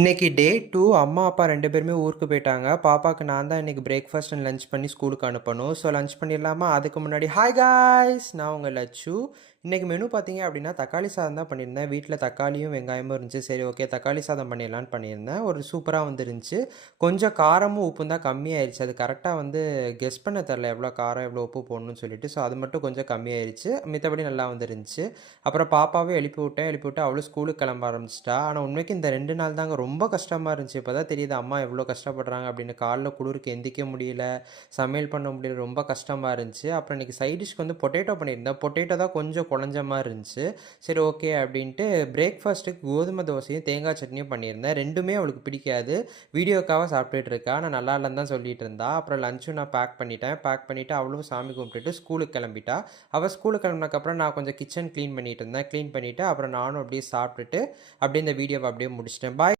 இன்னைக்கு டே 2 அம்மா, அப்பா 2 பேருமே ஊருக்கு போயிட்டாங்க. பாப்பாக்கு நான் தான் இன்னைக்கு பிரேக்ஃபாஸ்ட் அண்ட் லஞ்ச் பண்ணி ஸ்கூலுக்கு அனுப்பணும். ஸோ லஞ்ச் பண்ணிடலாமா? அதுக்கு முன்னாடி ஹாய் காய்ஸ்! நான் உங்க லச்சு. இன்னைக்கு மெனு பார்த்தீங்க அப்படின்னா, தக்காளி சாதம் தான் பண்ணியிருந்தேன். வீட்ல தக்காளியும், வெங்காயமும் இருந்துச்சு. சரி ஓகே தக்காளி சாதம் பண்ணிடலான்னு பண்ணியிருந்தேன். ஒரு சூப்பரா வந்துருந்துச்சு. கொஞ்சம் காரமும், உப்பும் தான் கம்மியாயிருச்சு. அது கரெக்ட்டா வந்து கெஸ் பண்ண தெரில எவ்வளோ காரம், எவ்வளோ உப்பு போடணும்னு சொல்லிட்டு. ஸோ அது மட்டும் கொஞ்சம் கம்மியாயிருச்சு. மித்தபடி நல்லா வந்துருந்துச்சு. அப்புறம் பாப்பாவே எழுப்பி விட்டு அவளும் ஸ்கூலுக்கு கிளம்ப ஆரம்பிச்சிட்டா. ஆனால் உண்மைக்கு இந்த 2 நாள் தாங்க ரொம்ப கஷ்டமாக இருந்துச்சு. இப்போ தான் தெரியுது அம்மா எவ்வளோ கஷ்டப்படுறாங்க அப்படின்னு. காலைல குளிருக்கு எந்திரிக்க முடியல, சமையல் பண்ண முடியல, ரொம்ப கஷ்டமாக இருந்துச்சு. அப்புறம் இன்றைக்கி சைட் டிஷ்க்கு வந்து பொட்டேட்டோ பண்ணியிருந்தேன். பொட்டேட்டோ தான் கொஞ்சம் குழஞ்ச மாதிரி இருந்துச்சு. சரி ஓகே அப்படின்ட்டு பிரேக்ஃபாஸ்ட்டுக்கு கோதுமை தோசையும் தேங்காய் சட்னியும் பண்ணியிருந்தேன். ரெண்டுமே அவளுக்கு பிடிக்காது. வீடியோக்காக சாப்பிட்டுட்டு இருக்கா. ஆனால் நல்லா இல்லைன்னு தான் சொல்லிட்டு இருந்தா. அப்புறம் லஞ்சும் நான் பேக் பண்ணிட்டேன். பேக் பண்ணிவிட்டு அவளும் சாமி கும்பிட்டுட்டு ஸ்கூலுக்கு கிளம்பிட்டா. அவள் ஸ்கூலுக்கு கிளம்புனதுக்கப்புறம் நான் கொஞ்சம் கிச்சன் க்ளீன் பண்ணிட்டு இருந்தேன். க்ளீன் பண்ணிவிட்டு அப்புறம் நானும் அப்படியே சாப்பிட்டுட்டு அப்படியே இந்த வீடியோவை அப்படியே முடிச்சிட்டேன். பாய்.